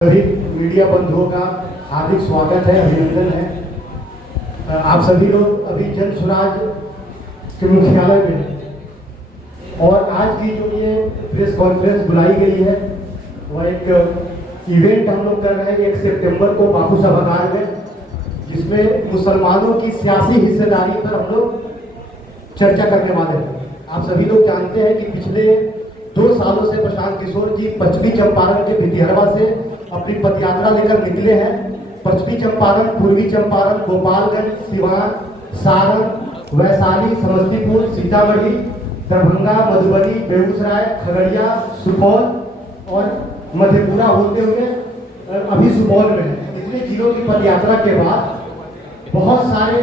सभी मीडिया बंधुओं का हार्दिक स्वागत है, अभिनंदन है। आप सभी लोग अभी जन स्वराज के मुख्यालय में हैं और आज की जो ये प्रेस कॉन्फ्रेंस बुलाई गई है वह एक इवेंट हम लोग कर रहे हैं 1 सितंबर को बापू सभागार में, जिसमें मुसलमानों की सियासी हिस्सेदारी पर हम लोग चर्चा करने वाले हैं। आप सभी लोग जानते हैं कि पिछले 2 सालों से प्रशांत किशोर जी पश्चिमी चंपारण के भितिहरवा से अपनी पदयात्रा लेकर निकले हैं। पश्चिमी चंपारण, पूर्वी चंपारण, गोपालगंज, सिवान, सारण, वैशाली, समस्तीपुर, सीतामढ़ी, दरभंगा, मधुबनी, बेगूसराय, खगड़िया, सुपौल और मधेपुरा होते हुए अभी सुपौल में है। इतने जिलों की पदयात्रा के बाद बहुत सारे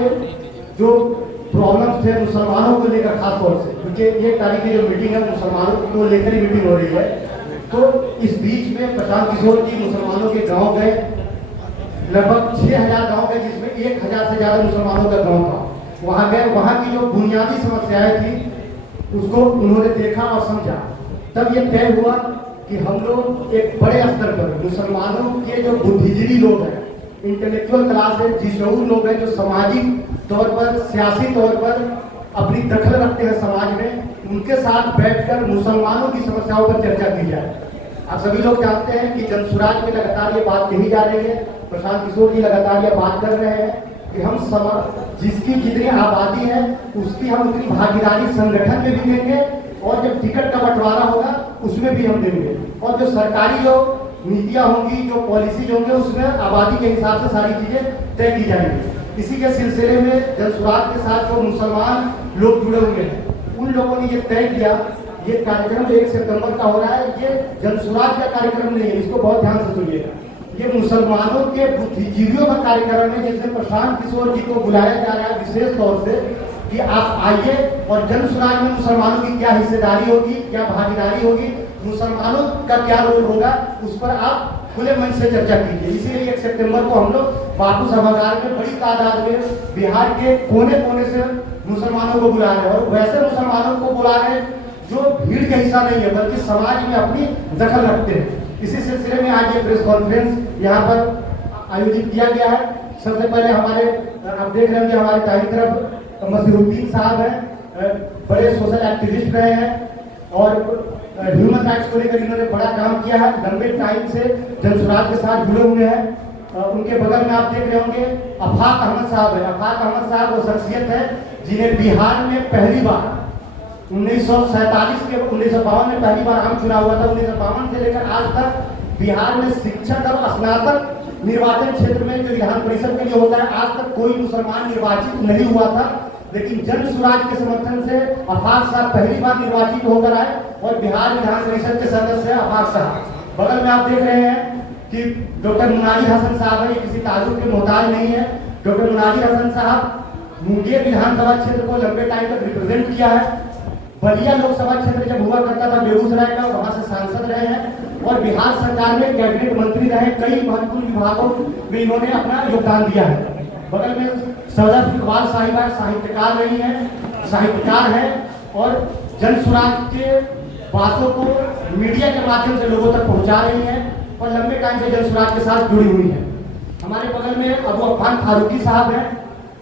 जो प्रॉब्लम्स थे मुसलमानों को लेकर, खास तौर से क्योंकि 1 तारीख की जो मीटिंग है मुसलमानों को लेकर ही मीटिंग हो रही है, तो इस बीच में प्रशांत किशोर जी मुसलमानों के गांव गए। लगभग 6000 गांव गए, जिसमें 1000 से ज़्यादा मुसलमानों का गांव था। वहाँ गए, वहाँ की जो बुनियादी समस्याएं थी उसको उन्होंने देखा और समझा। तब ये तय हुआ कि हम लोग एक बड़े स्तर पर मुसलमानों के जो बुद्धिजीवी लोग हैं, इंटेलेक्चुअल क्लास है, जिशऊर लोग हैं, जो सामाजिक तौर पर, सियासी तौर पर अपनी दखल रखते हैं समाज में, उनके साथ बैठकर मुसलमानों की समस्याओं पर चर्चा की जाए। आप सभी लोग जानते हैं कि जन स्वराज में लगातार ये बात कही जा रही है, प्रशांत किशोर जी लगातार ये बात कर रहे हैं कि हम जिसकी जितनी आबादी है उसकी हम उतनी भागीदारी संगठन में भी देंगे और जब टिकट का बंटवारा होगा उसमें भी हम देंगे, और जो सरकारी जो नीतियाँ होंगी, जो पॉलिसीज होंगे, उसमें आबादी के हिसाब से सारी चीजें तय की जाएंगी। इसी के सिलसिले में जन स्वराज के साथ जो मुसलमान लोग जुड़े हुए हैं उन लोगों ने ये तय किया, ये कार्यक्रम 1 सितंबर का हो रहा है, ये जन स्वराज का कार्यक्रम नहीं है, इसको बहुत ध्यान से सुनिएगा। ये मुसलमानों के बुद्धिजीवियों का कार्यक्रम है, जिसमें प्रशांत किशोर जी को बुलाया जा रहा है विशेष तौर से कि आप आइए और जन स्वराज में मुसलमानों की क्या हिस्सेदारी होगी, क्या भागीदारी होगी, मुसलमानों का क्या रोल होगा, उस पर आप खुले मन से चर्चा कीजिए। इसीलिए 1 सितंबर को हम लोग बापू सभागार में बड़ी तादाद में बिहार के कोने कोने से मुसलमानों को बुला रहे हैं, और वैसे मुसलमानों को बुला रहे हैं जो भीड़ का हिस्सा नहीं है बल्कि समाज में अपनी दखल रखते हैं। इसी सिलसिले में आज ये प्रेस कॉन्फ्रेंस यहाँ पर आयोजित किया गया है। सबसे पहले हमारे, आप देख रहे हैं कि हमारे दाईं तरफ मसीरुद्दीन साहब हैं, बड़े सोशल एक्टिविस्ट रहे हैं और ह्यूमन राइट्स को लेकर इन्होंने बड़ा काम किया है, लंबे टाइम से जन स्वराज के साथ जुड़े हुए हैं। उनके बगल में आप देख रहे होंगे अफाक अहमद साहब है। अफाक अहमद साहब वो शख्सियत है जिन्हें बिहार में पहली बार 1947 के 1952 में पहली बार आम चुनाव हुआ था। 1952 से लेकर आज तक बिहार में शिक्षक और स्नातक निर्वाचन क्षेत्र में जो विधान परिषद के लिए होता है, आज तक कोई मुसलमान निर्वाचित नहीं हुआ था, लेकिन जन स्वराज के समर्थन से अफाक साहब पहली बार निर्वाचित होकर आए और बिहार विधान परिषद के सदस्य हैं अफाक साहब। बगल में आप देख रहे हैं कि डॉक्टर मुनाजिर हसन साहब है, किसी ताल्लुक के मोहताज नहीं है। डॉक्टर मुनाजिर हसन साहब मुंगेर विधानसभा क्षेत्र को लंबे टाइम तक रिप्रेजेंट किया है। बलिया लोकसभा क्षेत्र जब हुआ करता था बेगूसराय का, वहां से सांसद रहे हैं और बिहार सरकार में कैबिनेट मंत्री रहे। कई महत्वपूर्ण विभागों में इन्होंने अपना योगदान दिया है। बगल में सौदा इकबाल साहिबा साहित्यकार रही हैं, साहित्यकार हैं और जन स्वराज के बातों को मीडिया के माध्यम से लोगों तक पहुंचा रही हैं और लंबे टाइम से जन स्वराज के साथ जुड़ी हुई हैं। हमारे बगल में अबू अफान फारूकी साहब हैं।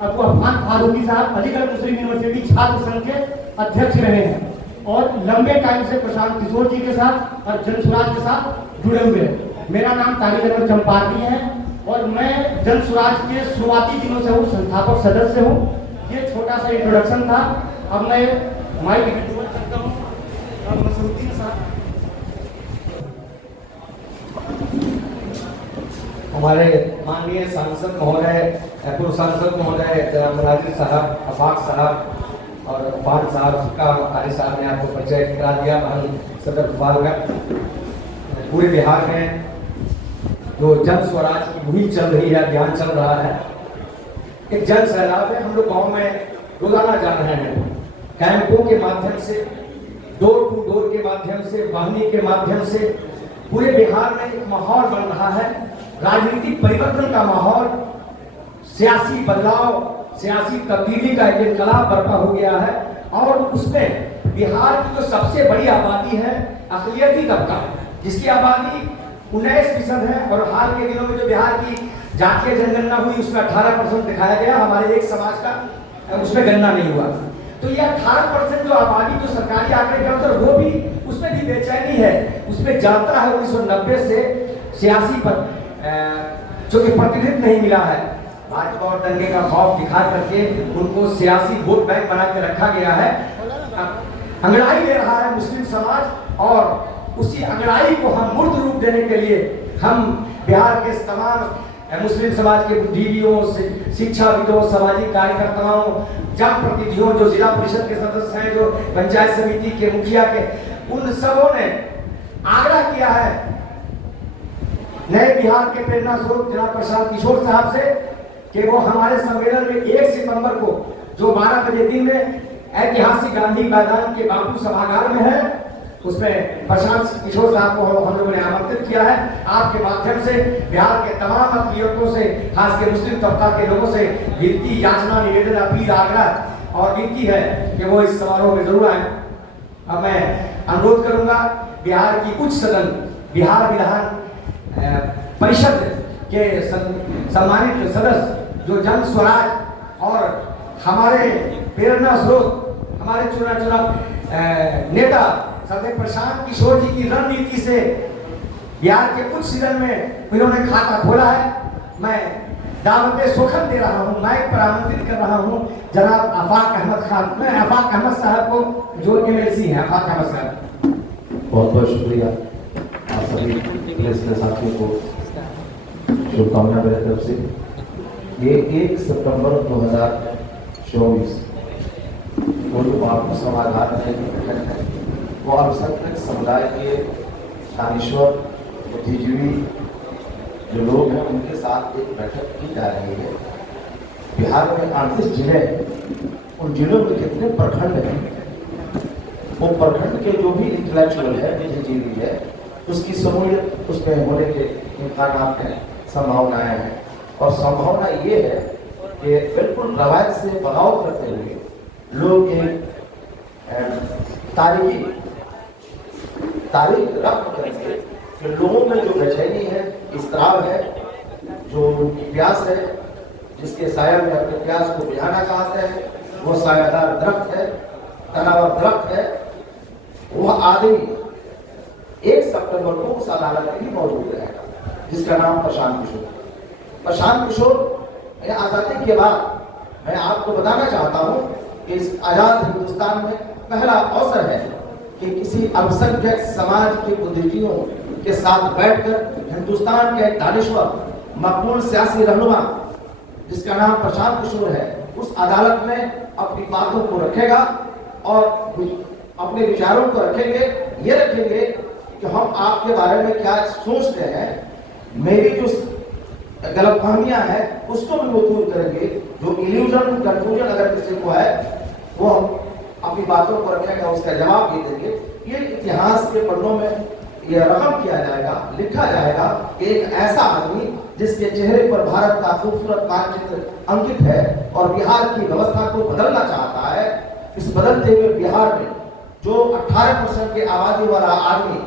अबू अफान फारूकी साहब अलीगढ़ मुस्लिम यूनिवर्सिटी छात्र संघ के अध्यक्ष रहे हैं और लंबे टाइम से प्रशांत किशोर जी के साथ और जन स्वराज के साथ जुड़े हुए हैं। मेरा नाम तारिक अहमद चंपारनी है और मैं जन स्वराज के शुरुआती दिनों से हूँ, संस्थापक सदस्य हूँ। ये छोटा सा इंट्रोडक्शन था। अब मैं माइक हैंडओवर करता हूँ मसीरुद्दीन साहब। हमारे माननीय सांसद महोदय, पूर्व सांसद महोदय मुनाजिर साहब, अफाक साहब और अफान साहब का कारी साहब ने आपको परिचय करा दिया। सदर गोपालगंज पूरे बिहार में जो जन स्वराज की मुहिम चल रही है, अभियान चल रहा है, एक जन सैलाब है। हम लोग गाँव में रोजाना जा रहे हैं, कैंपों के माध्यम से, डोर टू डोर के माध्यम से, वाहनी के माध्यम से पूरे बिहार में एक माहौल बन रहा है, राजनीतिक परिवर्तन का माहौल, सियासी बदलाव, सियासी तब्दीली का एक इनकलाब बर्पा हो गया है। और उसमें बिहार की जो सबसे बड़ी आबादी है अक़लियती तबका, जिसकी आबादी 19% है, और हाल के दिनों में जो बिहार की जातीय जनगणना हुई उसमें 18% दिखाया गया हमारे एक समाज का, उसमें गणना नहीं हुआ। तो ये 18% जो आबादी जो सरकारी आंकड़े के अनुसार, वो भी उसमें भी बेचैनी है। उसमें जाता है 1990 से 86 पर जो कि प्रतिनिधित्व नहीं मिला है। भाजपा और दंगे का खौफ दिखा करके उनको सियासी वोट बैंक बना के रखा गया है। अंगड़ाई दे रहा है मुस्लिम समाज, और उसी अंगड़ाई को हम मूर्त रूप देने के लिए हम बिहार के तमाम मुस्लिम समाज के बुद्धिजीवियों, शिक्षाविदों, सामाजिक कार्यकर्ताओं, जनप्रतिनिधियों, जो जिला परिषद के सदस्य हैं, जो पंचायत समिति के मुखिया के, उन सबों ने आग्रह किया है नए बिहार के प्रेरणा स्रोत जनाब प्रशांत किशोर साहब से कि वो हमारे सम्मेलन में 1 सितंबर को जो 12 बजे दिन में ऐतिहासिक गांधी मैदान के बापू सभागार में है, उसमें प्रशांत किशोर साहब को हम लोगों ने आमंत्रित किया है। आपके माध्यम से बिहार के तमाम अकलियतों से, खासकर मुस्लिम तबका के लोगों से विनती, याचना, निवेदन, अपील, आग्रह और विनती है कि वो इस समारोह में जरूर आए। अब मैं अनुरोध करूंगा बिहार की उच्च सदन, बिहार विधान परिषद के सम्मानित सदस्य, जो जन स्वराज और हमारे प्रेरणा स्रोत, हमारे चुना नेता सदैव प्रशांत किशोर जी की रणनीति से बिहार के कुछ सदन में इन्होंने खाता खोला है। मैं दावत सुखन दे रहा हूँ, माइक पर आमंत्रित कर रहा हूँ जनाब आफाक अहमद खान, मैं आफाक अहमद साहब को, जो MLC हैं, आफाक अहमद साहब। बहुत बहुत शुक्रिया आप सभी लिस्टर साथियों को, शुभकामनाएं मेरी तरफ से। ये 1 सितंबर 2024 को जो बापू सभागार में वो अल्पसंख्यक समुदाय के दानिश्वर, बुद्धिजीवी जो लोग हैं, उनके साथ एक बैठक की जा रही है। बिहार में 38 जिले, उन जिलों में कितने प्रखंड हैं, वो प्रखंड के जो भी इंटेलेक्चुअल है, बुद्धिजीवी है, उसकी समूलियत उसमें होने के इम्कानात हैं, संभावनाएं हैं। और संभावना ये है कि बिल्कुल रवायत से बगावत करते हुए लोग एक तारीख रख करके कि लोगों में जो बेचैनी है, इस्तराब है, जो प्यास है, जिसके साया में अपने प्यास को बुझाना चाहते हैं, वो सायादार दरख्त है, तनावर दरख्त है, वह आदमी 1 सितंबर को उस अदालत में ही मौजूद रहेगा, जिसका नाम प्रशांत किशोर। प्रशांत किशोर आजादी के बाद मैं आपको बताना चाहता हूँ कि इस आजाद हिंदुस्तान में पहला अवसर है कि किसी अल्पसंख्यक समाज के बुद्धिजीवियों के साथ बैठकर हिंदुस्तान के दानिश्वर, मकबूल सियासी रहनुमा, जिसका नाम प्रशांत किशोर है, उस अदालत में अपनी बातों को रखेगा और अपने विचारों को रखेंगे। ये रखेंगे कि हम आपके बारे में क्या सोचते हैं, मेरी जो गलतफहमियां हैं उसको भी वो दूर करेंगे। जो इल्यूजन, कंफ्यूजन अगर किसी को है, वो हम अपनी बातों को रखेंगे, उसका जवाब भी देंगे। ये इतिहास के पन्नों में यह रकम किया जाएगा, लिखा जाएगा कि एक ऐसा आदमी जिसके चेहरे पर भारत का खूबसूरत मानचित्र अंकित है और बिहार की व्यवस्था को बदलना चाहता है। इस बदलते हुए बिहार में जो 18% की आबादी वाला आदमी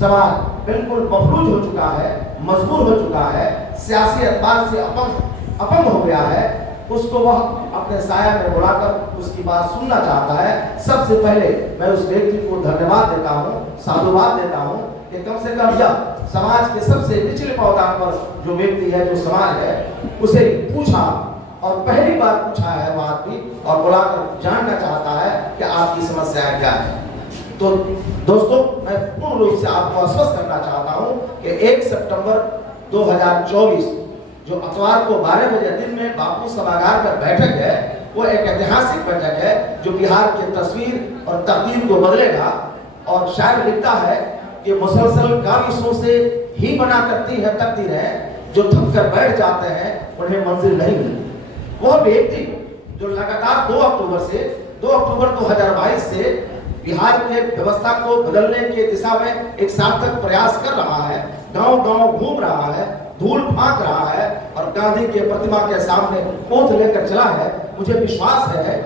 समाज बिल्कुल मफलूज हो चुका है, मजबूर हो चुका है, सियासी एतबार से अपंग हो गया है, उसको वह अपने साया में बुलाकर उसकी बात सुनना चाहता है। सबसे पहले मैं उस व्यक्ति को धन्यवाद देता हूँ, साधुवाद देता हूँ कि कम से कम यह समाज के सबसे निचले पावदान पर जो व्यक्ति है, जो समाज है, उसे पूछा और पहली बार पूछा है वो आदमी, और बुलाकर जानना चाहता है कि आपकी समस्या क्या है। तो दोस्तों, मैं पूर्ण रूप से आपको आश्वस्त करना चाहता हूं कि 1 सितंबर 2024 जो इतवार को 12 बजे दिन में बापू सभागार पर बैठक है, वो एक ऐतिहासिक बैठक है जो बिहार की तस्वीर और तकदीर को बदलेगा। और शायद लिखता है कि मुसलसल काविशों से ही बना करती है तकदीर है, जो थक कर बैठ जाते हैं उन्हें मंजिल नहीं मिलती। वह व्यक्ति जो लगातार 2 अक्टूबर 2022 से बिहार के व्यवस्था को बदलने की दिशा में एक सार्थक प्रयास कर रहा है, गांव-गांव घूम रहा है, धूल फांक रहा है और गांधी के प्रतिमा के सामने पोंछ लेकर चला है। मुझे विश्वास है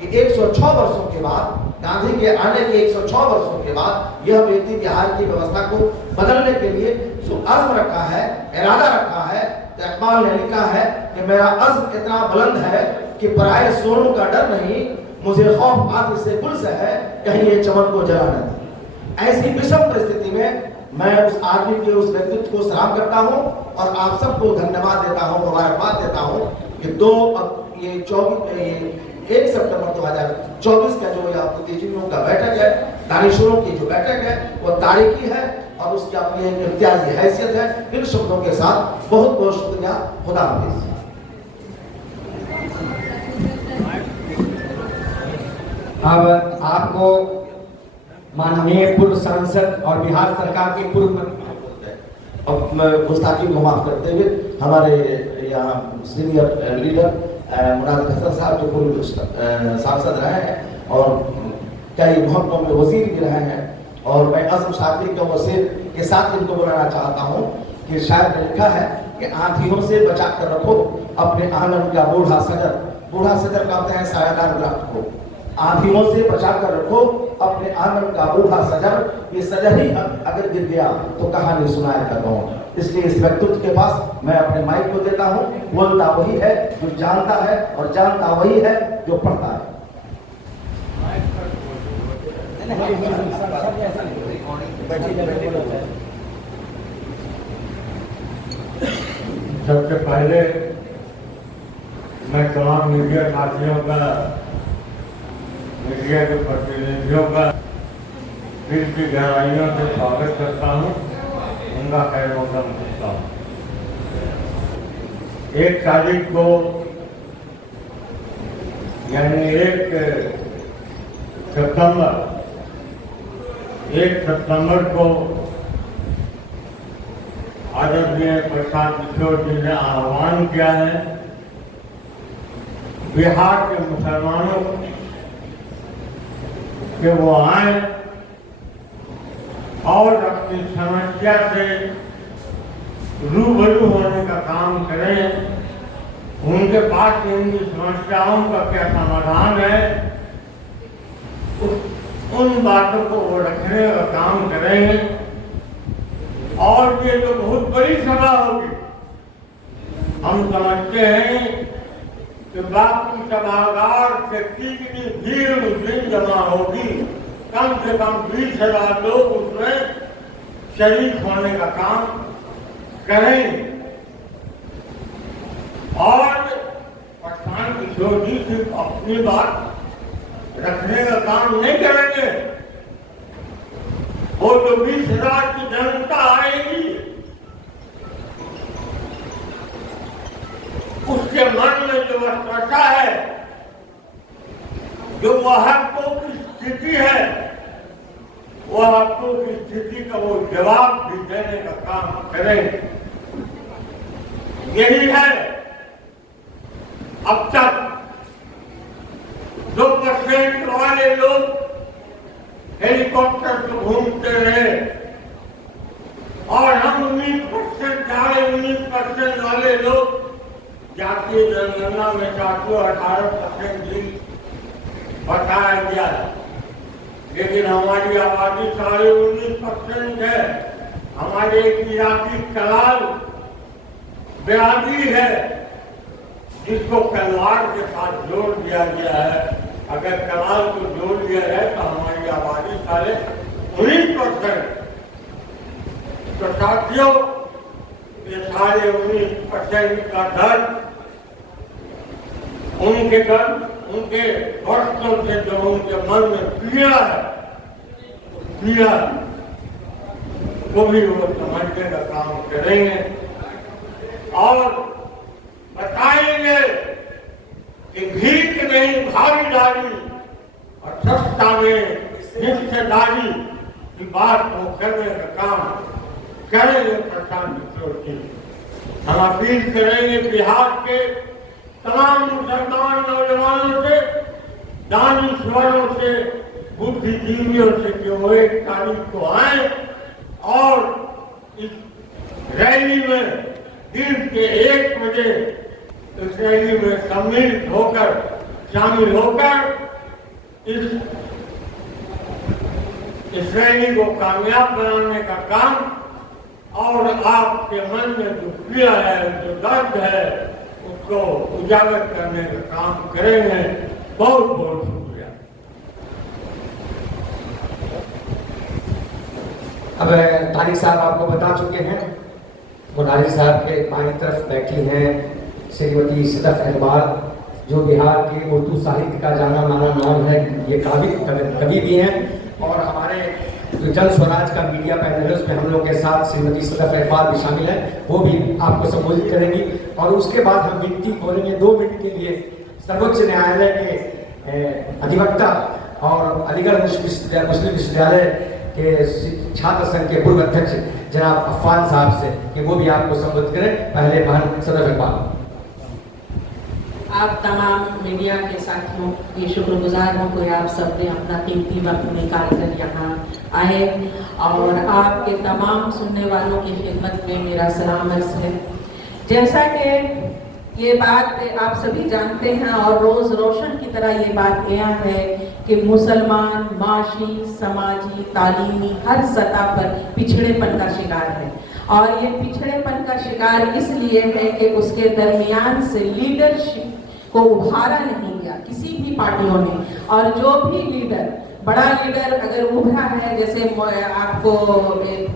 कि 106 वर्षों के बाद, गांधी के आने के 106 वर्षों के बाद, यह व्यक्ति बिहार की व्यवस्था को बदलने के लिए सो अज़्म रखा है, इरादा रखा है। तो इकबाल ने लिखा है कि मेरा अज़्म इतना बुलंद है कि पराए सोनों का डर नहीं, मुझे खौफ आग से गुल से है, कहीं ये चमन को जला न दे। ऐसी विषम परिस्थिति में मैं उस आदमी के, उस व्यक्तित्व को सलाम करता हूँ और आप सबको धन्यवाद देता हूँ, मुबारकबाद देता हूँ कि 1 सितंबर 2024 का जो यह बुद्धिजीवियों का बैठक है, दानिशोरों की जो बैठक है, वो तारीखी है और उसकी अपनी एक इम्तियाजी हैसियत है। इन शब्दों के साथ बहुत बहुत शुक्रिया। खुदा हाफिज। अब आपको माननीय पूर्व सांसद और बिहार सरकार के पूर्व मंत्री, अब गुस्ताखी को माफ करते हुए हमारे यहाँ सीनियर लीडर मुनाजिर हसन साहब जो पूर्व सांसद रहे हैं और कई महकमों में वजीर भी रहे हैं, और मैं अज़्म शाकिर का वजीर के साथ इनको बुलाना चाहता हूँ कि शायद ने लिखा है कि आंधियों से बचा कर रखो अपने आंगन का बूढ़ा सजर। बूढ़ा सजर कहते हैं सायादार दरख्त को। आंधियों से बचा कर रखो अपने आंगन का बूढ़ा सजर, ये सजर ही अगर गिर गया तो कहानी सुनाएगा कौन। इसलिए इस व्यक्तित्व के पास मैं अपने माइक को देता हूँ। बोलता वही है जो जानता है और जानता वही है जो पढ़ता है। सबसे पहले मैं तमाम मीडिया साथियों का, मीडिया के प्रतिनिधियों का दिल की गहराइयों से स्वागत करता हूँ, उनका खैर मौसम करता हूँ। 1 तारीख को यानी 1 सितंबर को आदरणीय प्रसाद किशोर जी ने आह्वान किया है बिहार के मुसलमानों कि वो आए और अपनी समस्या से रूबरू होने का काम करें। उनके पास उनकी समस्याओं का क्या समाधान है, उन बातों को वो रखने का काम करेंगे। और ये तो बहुत बड़ी सभा होगी। हम समझते हैं कि बाकी सभागार से कितनी भीड़ उस दिन जमा होगी, कम से कम 20,000 लोग उसमें शरीक होने का काम करेंगे। और प्रशांत किशोर जी सिर्फ अपनी बात रखने का काम नहीं करेंगे, वो तो 20,000 की जनता आएगी, उसके मन में जो वस्तुता है, जो वह हकों की स्थिति है, वह हकों की स्थिति का वो जवाब भी देने का काम करें। यही है अब तक 2% वाले लोग हेलीकॉप्टर से घूमते रहे और हम 19% वाले लोग जातीय जनगणना में 18% भी बताया गया, लेकिन हमारी आबादी 19.5% है। हमारे एक इलाकी कलाल बिरादरी है जिसको कलवार के साथ जोड़ दिया गया है। अगर कलाल को जोड़ दिया जाए तो हमारी आबादी 19%। तो साथियों, ये 19% का दर उनके वर्षों से जो उनके मन में पीड़ा है, वो भी वो समझने का काम करेंगे और बताएंगे कि भीख नहीं भागीदारी और सत्ता में हिस्सेदारी की बात को करने का काम करेंगे। प्रशांत किशोर जी, हम अपील करेंगे बिहार के तमाम मुसलमान नौजवानों से, दानिश्वरों से, बुद्धिजीवियों से कि वो 1 तारीख को आए और इस रैली में दिन के 1 बजे इस रैली में शामिल होकर इस रैली को कामयाब बनाने का काम और आपके मन में जो पीड़ा है, जो दर्द है, उसको उजागर करने का काम करेंगे। बहुत बहुत शुक्रिया। अब तारिक साहब आपको बता चुके हैं, मुनाजिर साहब के बाईं तरफ बैठी हैं श्रीमती सदफ इकबाल, जो बिहार के उर्दू साहित्य का जाना माना नाम है। ये कवि भी हैं और हमारे जो जन स्वराज का मीडिया पैनल है उसमें हम लोग के साथ श्रीमती सदफ इकबाल भी शामिल है, वो भी आपको संबोधित करेंगी। और उसके बाद हम विनती करेंगे 2 मिनट के लिए सर्वोच्च न्यायालय के अधिवक्ता और अलीगढ़ मुस्लिम विश्वविद्यालय के छात्र संघ के पूर्व अध्यक्ष जनाब अफान साहब से कि वो भी आपको संबोधित करें। पहले बहन सदफ इकबाल। आप तमाम मीडिया के साथियों की शुक्रगुजार हूँ कि आप सबने अपना कीमती वक्त निकाल कर यहाँ आए और आपके तमाम सुनने वालों की खिदमत में मेरा सलाम अर्ज़ है। जैसा कि ये बात आप सभी जानते हैं और रोज़ रोशन की तरह ये बात यह है कि मुसलमान माशी, समाजी, तालीमी हर सतह पर पिछड़ेपन का शिकार है। और ये पिछड़ेपन का शिकार इसलिए है कि उसके दरमियान से लीडरशिप को उभारा नहीं गया किसी भी पार्टियों ने। और जो भी लीडर, बड़ा लीडर अगर उभरा है, जैसे आपको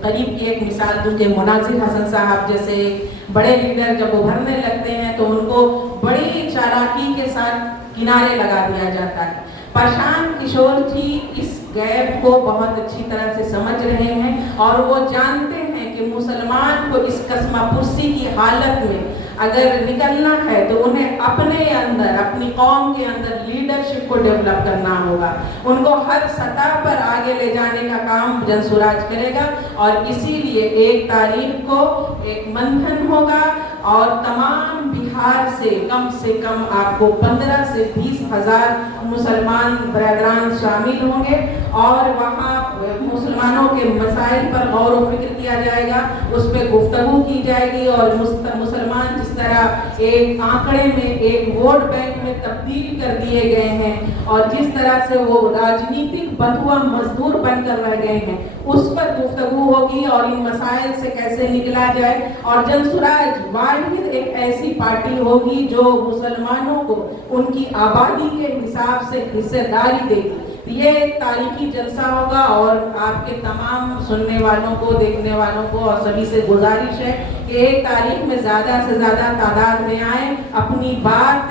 करीब की एक मिसाल दूं कि मुनाजिर हसन साहब जैसे बड़े लीडर जब उभरने लगते हैं तो उनको बड़ी चालाकी के साथ किनारे लगा दिया जाता है। प्रशांत किशोर जी इस गैप को बहुत अच्छी तरह से समझ रहे हैं और वो जानते हैं कि मुसलमान को इस कस्मापुरसी की हालत में अगर निकलना है तो उन्हें अपने अंदर, अपनी कौम के अंदर लीडरशिप को डेवलप करना होगा। उनको हर सतह पर आगे ले जाने का काम जनसुराज करेगा और इसीलिए 1 तारीख को एक मंथन होगा और तमाम बिहार से कम आपको 15 से 20 हज़ार मुसलमान बरदरान शामिल होंगे और वहाँ मुसलमानों के मसाइल पर गौर व फिक्र किया जाएगा, उस पर गुफ्तगू की जाएगी और मुसलमान जिस तरह एक आंकड़े में, एक वोट बैंक में तब्दील कर दिए गए हैं और जिस तरह से वो राजनीतिक बंधुआ मजदूर बनकर रह गए हैं, उस पर गुफ्तगू होगी और इन मसाइल से कैसे निकला जाए। और जनसुराज वाहिद एक ऐसी पार्टी होगी जो मुसलमानों को उनकी आबादी के हिसाब से हिस्सेदारी देगी। ये एक तारीखी जलसा होगा और आपके तमाम सुनने वालों को, देखने वालों को और सभी से गुजारिश है कि 1 तारीख में ज़्यादा से ज़्यादा तादाद में आए, अपनी बात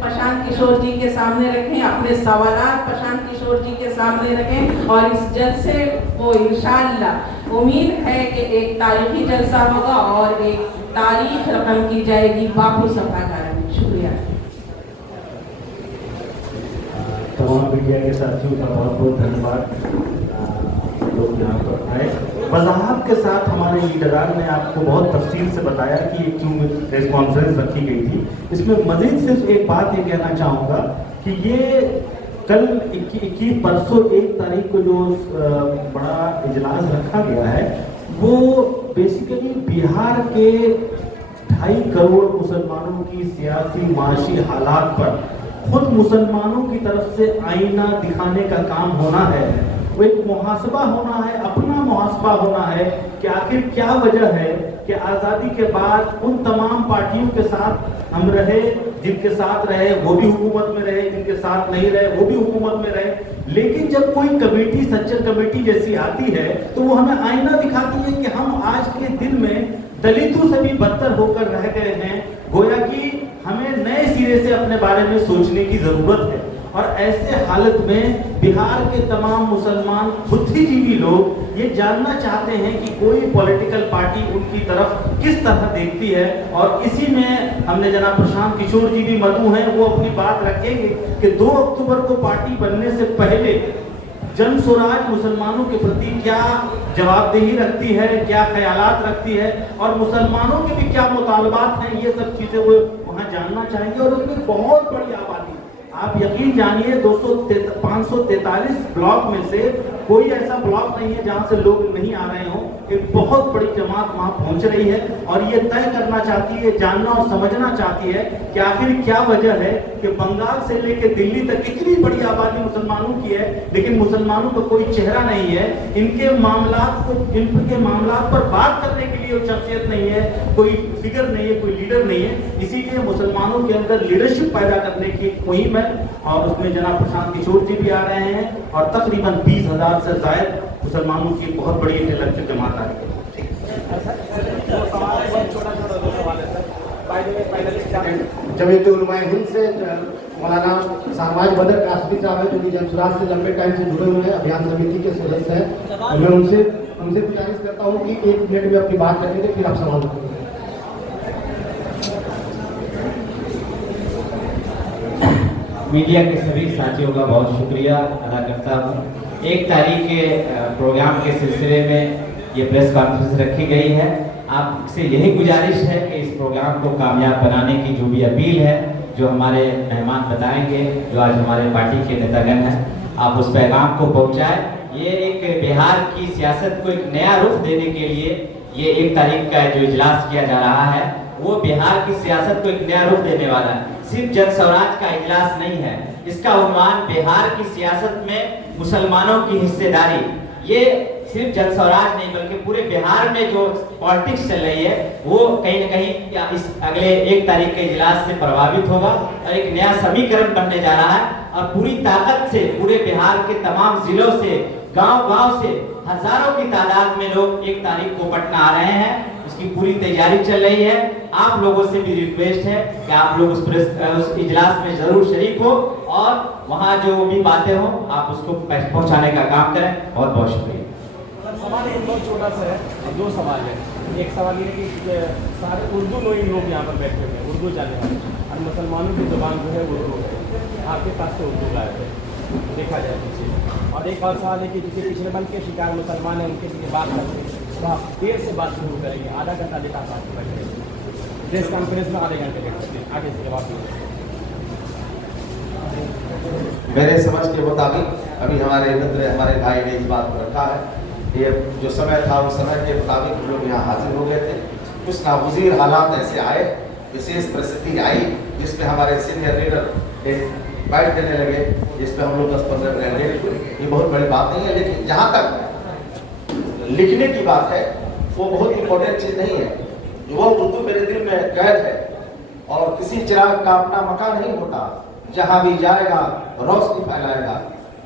प्रशांत किशोर जी के सामने रखें, अपने सवालात प्रशांत किशोर जी के सामने रखें और इस जलसे को इंशाअल्लाह उम्मीद है कि एक तारीखी जलसा होगा और एक तारीख रकम की जाएगी बापू सभागार में। शुक्रिया। तमाम मीडिया के साथियों का बहुत बहुत धन्यवाद। लोग यहाँ पर आए, वजाहत के साथ हमारे लीडरान ने आपको बहुत तफसील से बताया कि ये क्यों प्रेस कॉन्फ्रेंस रखी गई थी। इसमें मजीद सिर्फ एक बात ये कहना चाहूँगा कि ये कल 21 परसों 1 तारीख को जो बड़ा इजलास रखा गया है वो बेसिकली बिहार के 2.5 करोड़ मुसलमानों की सियासी माशी हालात पर खुद मुसलमानों की तरफ से आईना दिखाने का काम होना है। वो एक मुहासबा होना है, अपना मुहासबा होना है कि आखिर क्या वजह है कि आज़ादी के बाद उन तमाम पार्टियों के साथ हम रहे, जिनके साथ रहे वो भी हुकूमत में रहे, जिनके साथ नहीं रहे वो भी हुकूमत में रहे, लेकिन जब कोई कमेटी, सच्चर कमेटी जैसी आती है तो वो हमें आईना दिखाती है कि हम आज के दिन में दलितों से भी बदतर होकर रह गए हैं। गोया कि हमें नए सिरे से अपने बारे में सोचने की जरूरत है। और ऐसे हालत में बिहार के तमाम मुसलमान बुद्धिजीवी लोग ये जानना चाहते हैं कि कोई पॉलिटिकल पार्टी उनकी तरफ किस तरह देखती है। और इसी में हमने जनाब प्रशांत किशोर जी भी मधु हैं, वो अपनी बात रखेंगे कि 2 अक्टूबर को पार्टी बनने से पहले जन स्वराज मुसलमानों के प्रति क्या जवाबदेही रखती है, क्या ख्यालात रखती है और मुसलमानों के भी क्या मुतालबात हैं, ये सब चीजें वो वहाँ जानना चाहेंगे। और उसमें बहुत बड़ी आबादी, आप यकीन जानिए 543 ब्लॉक में से कोई ऐसा ब्लॉक नहीं है जहां से लोग नहीं आ रहे हों। एक बहुत बड़ी जमात वहां पहुंच रही है और ये तय करना चाहती है, जानना और समझना चाहती है कि आखिर क्या वजह है कि बंगाल से लेकर दिल्ली तक इतनी बड़ी आबादी मुसलमानों की है लेकिन मुसलमानों का कोई चेहरा नहीं है। इनके मामलात पर बात करने के लिए कोई शख्सियत नहीं है, कोई फिगर नहीं है, कोई लीडर नहीं है। इसीलिए मुसलमानों के अंदर लीडरशिप पैदा करने की मुहिम है और उसमें जनाब प्रशांत किशोर जी भी आ रहे हैं और तकरीबन 20,000 से ज़ायद मुसलमानों की बहुत बड़ी इंटेलेक्चुअल जमात आ रही है। जमीयत उलमा हिंद से मौलाना शाहबाज बदर कासमी साहब है, जो कि जमशुराज से लंबे टाइम से जुड़े हुए हैं, अभियान समिति के सदस्य हैं। और मैं उनसे गुजारिश करता हूँ कि 1 मिनट में अपनी बात रखेंगे, फिर आप सवाल करेंगे। मीडिया के सभी साथियों का बहुत शुक्रिया अदा करता हूँ। 1 तारीख के प्रोग्राम के सिलसिले में ये प्रेस कॉन्फ्रेंस रखी गई है। आपसे यही गुजारिश है कि इस प्रोग्राम को कामयाब बनाने की जो भी अपील है, जो हमारे मेहमान बताएंगे, जो आज हमारे पार्टी के नेतागण हैं, आप उस पैगाम को पहुंचाएं। ये एक बिहार की सियासत को एक नया रुख देने के लिए ये 1 तारीख का जो इजलास किया जा रहा है, वो बिहार की सियासत को एक नया रुख देने वाला है। सिर्फ जन स्वराज का इजलास नहीं है, इसका उन्वान बिहार की सियासत में मुसलमानों की हिस्सेदारी। ये सिर्फ जन स्वराज नहीं बल्कि पूरे बिहार में जो पॉलिटिक्स चल रही है वो कहीं न कहीं इस अगले 1 तारीख के इजलास से प्रभावित होगा और एक नया समीकरण बनने जा रहा है। और पूरी ताकत से पूरे बिहार के तमाम जिलों से, गांव-गांव से हजारों की तादाद में लोग 1 तारीख को पटना आ रहे हैं। उसकी पूरी तैयारी चल रही है। आप लोगों से भी रिक्वेस्ट है कि आप लोग उस इजलास में जरूर शरीक हो और वहाँ जो भी बातें हो आप उसको पहुँचाने का काम करें। बहुत बहुत शुक्रिया। सवाल एक बहुत छोटा सा है, 2 सवाल है। एक सवाल ये है कि सारे उर्दू नोइंग लोग यहाँ पर बैठे हुए हैं, उर्दू जाने वाले, और मुसलमानों की जुबान जो है उर्दू है। आपके पास तो उर्दू गायब है, देखा जाए पीछे। और एक और सवाल है कि जिसे पिछले बंद के शिकार मुसलमान हैं, उनके लिए बात करते हैं तो आप देर से बात शुरू करेंगे, आधा घंटा लेता आप बैठे प्रेस कॉन्फ्रेंस में आधे घंटे बैठे, आगे से जवाब दीजिए। मेरे समझ के मुताबिक अभी हमारे मित्र, हमारे भाई ने इस बात को रखा है। ये जो समय था उस समय के मुताबिक हम लोग यहाँ हाजिर हो गए थे। कुछ नागुज़ीर हालात ऐसे आए, विशेष परिस्थिति आई जिसमें हमारे सीनियर लीडर बाइट देने लगे, जिसमें हम लोग 10-15 मिनट लेट हुए। ये बहुत बड़ी बात नहीं है, लेकिन जहाँ तक लिखने की बात है वो बहुत इंपॉर्टेंट चीज़ नहीं है। वो उर्दू मेरे दिल में कैद है और किसी चिराग का अपना मकान नहीं होता, जहाँ भी जाएगा रोशनी फैलाएगा।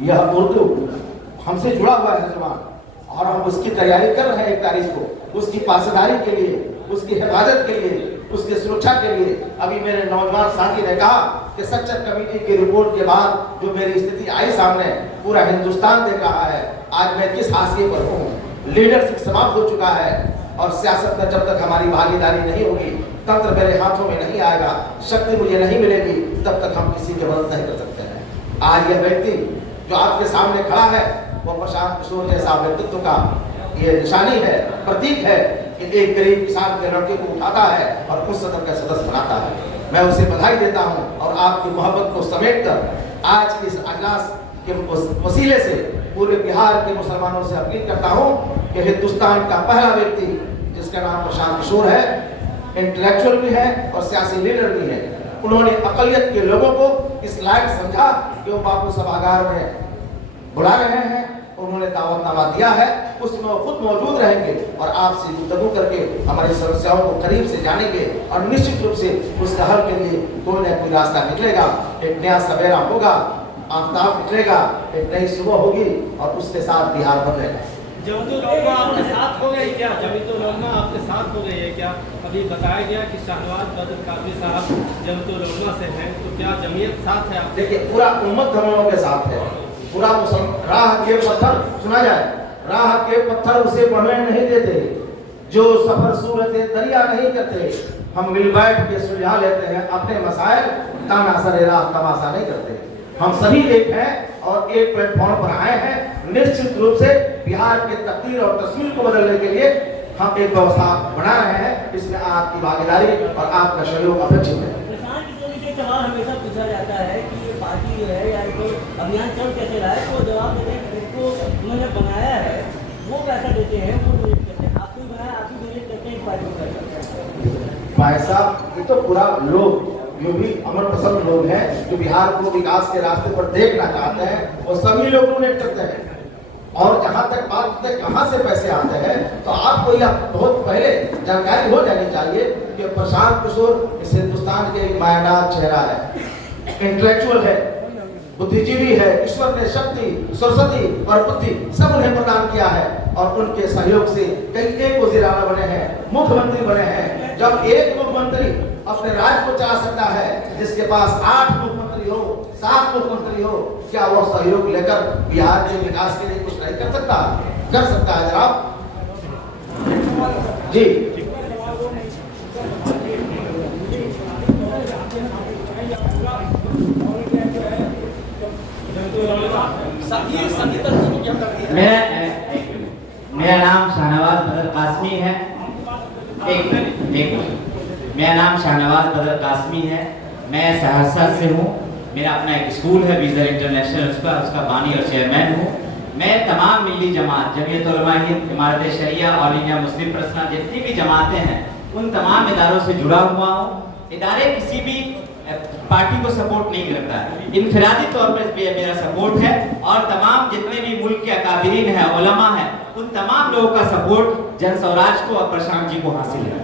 यह उर्दू हमसे जुड़ा हुआ है ज़बान और हम उसकी तैयारी कर रहे हैं 1 तारीख को, उसकी पासदारी के लिए, उसकी हिफाजत के लिए, उसकी सुरक्षा के लिए। अभी मेरे नौजवान साथी ने कहा कि सच्चर कमेटी की रिपोर्ट के बाद जो मेरी स्थिति आई सामने, पूरा हिंदुस्तान देख रहा है आज मैं किस हाशिए पर हूँ। लीडरशिप समाप्त हो चुका है और सियासत में जब तक हमारी भागीदारी नहीं होगी, तंत्र मेरे हाथों में नहीं आएगा, शक्ति मुझे नहीं मिलेगी, तब तक हम किसी की मदद नहीं कर सकते हैं। आज यह व्यक्ति जो आपके सामने खड़ा है वो प्रशांत किशोर जैसा व्यक्तित्व का ये निशानी है, प्रतीक है कि एक गरीब किसान के लड़के को उठाता है और उस सदन का सदस्य बनाता है। मैं उसे बधाई देता हूं और आपकी मोहब्बत को समेटकर आज के इस अजलास के वसीले से पूरे बिहार के मुसलमानों से अपील करता हूं कि हिंदुस्तान का पहला व्यक्ति जिसका नाम प्रशांत किशोर है, इंटेलेक्चुअल भी है और सियासी लीडर भी है। उन्होंने अकलियत के लोगों को इस लायक समझा कि वो बापू सभागार में बुला रहे हैं, उन्होंने दावतनामा दिया है, उसमें वो खुद मौजूद रहेंगे और आपसे गुफ्तगू करके हमारी समस्याओं को करीब से जानेंगे और निश्चित रूप से उसका हल के लिए कोई न कोई रास्ता निकलेगा। एक नया सवेरा होगा, आफ्ताब निकलेगा, एक नई सुबह होगी और उसके साथ बिहार बदलेगा। जमीयत आपके साथ हो गई क्या? जमीयत उलमा आपके साथ हो गई है क्या? अभी बताया गया कि शाहनवाज बदर काफी साहब जमीयत उलमा से हैं, तो क्या जमीयत साथ है? देखिए, पूरा उम्मत हम लोगों के साथ है। पूरा राह के पत्थर, सुना जाए, राह के पत्थर उसे बढ़ने नहीं देते जो सफर सूरत दरिया नहीं करते। हम मिल बैठ के सुलझा लेते हैं अपने मसाइल, ताना सरे राह तमाशा नहीं करते। हम सभी एक हैं और एक प्लेटफॉर्म पर आए हैं। निश्चित रूप से बिहार के तकदीर और तस्वीर को बदलने के लिए हम एक व्यवस्था बना रहे हैं। इसमें आपकी भागीदारी और आपका सहयोग अपेक्षित है। सवाल हमेशा पूछा जाता है कि ये पार्टी जो है या कोई अभियान चल कैसे रहा है, तो जवाब देते हैं जिसको उन्होंने बनाया है वो पैसा देते हैं, वो डोनेट करते हैं। आपको बनाया, आप ही डोनेट करते हैं, इस पार्टी को करते भाई साहब, ये तो पूरा लोग जो भी अमर पसंद लोग हैं, जो बिहार को विकास के रास्ते पर देखना चाहते हैं, वो सभी लोग डोनेट करते हैं। और जहां तक बात होती है कहां से पैसे आते हैं, तो आपको यह बहुत पहले जानकारी हो जानी चाहिए कि प्रशांत किशोर इस हिंदुस्तान के एक मायनात चेहरा है, इंटेलेक्चुअल है, बुद्धिजीवी है। ईश्वर ने शक्ति, सरस्वती और बुद्धि सब उन्हें प्रदान किया है और उनके सहयोग से कई एक वजीर आला बने हैं, मुख्यमंत्री बने हैं। जब एक मुख्यमंत्री अपने राज्य को चला सकता है, जिसके पास 8 मुख्यमंत्री हो, 7 मुख्यमंत्री हो, क्या वो सहयोग लेकर बिहार के विकास के लिए कुछ नहीं कर सकता? कर सकता है जनाब जी। मेरा नाम शाहनवाज बदर कासमी है। मेरा नाम शाहनवाज बदर कासमी है। मैं सहरसा से हूँ। मेरा अपना एक स्कूल है बीजर इंटरनेशनल, उसका बानी और चेयरमैन हूँ। मैं तमाम मिली जमात, जमीयत उलमा हिंद, इमारत शरिया, ऑल इंडिया मुस्लिम पर्सनल, जितनी भी जमातें हैं उन तमाम इदारों से जुड़ा हुआ हूँ। इदारे किसी भी पार्टी को सपोर्ट नहीं करता है, इनफरादी तौर पर मेरा सपोर्ट है और तमाम जितने भी मुल्क के अकाबिरीन हैं, उलमा हैं, उन तमाम लोगों का सपोर्ट जन स्वराज को और प्रशांत जी को हासिल है।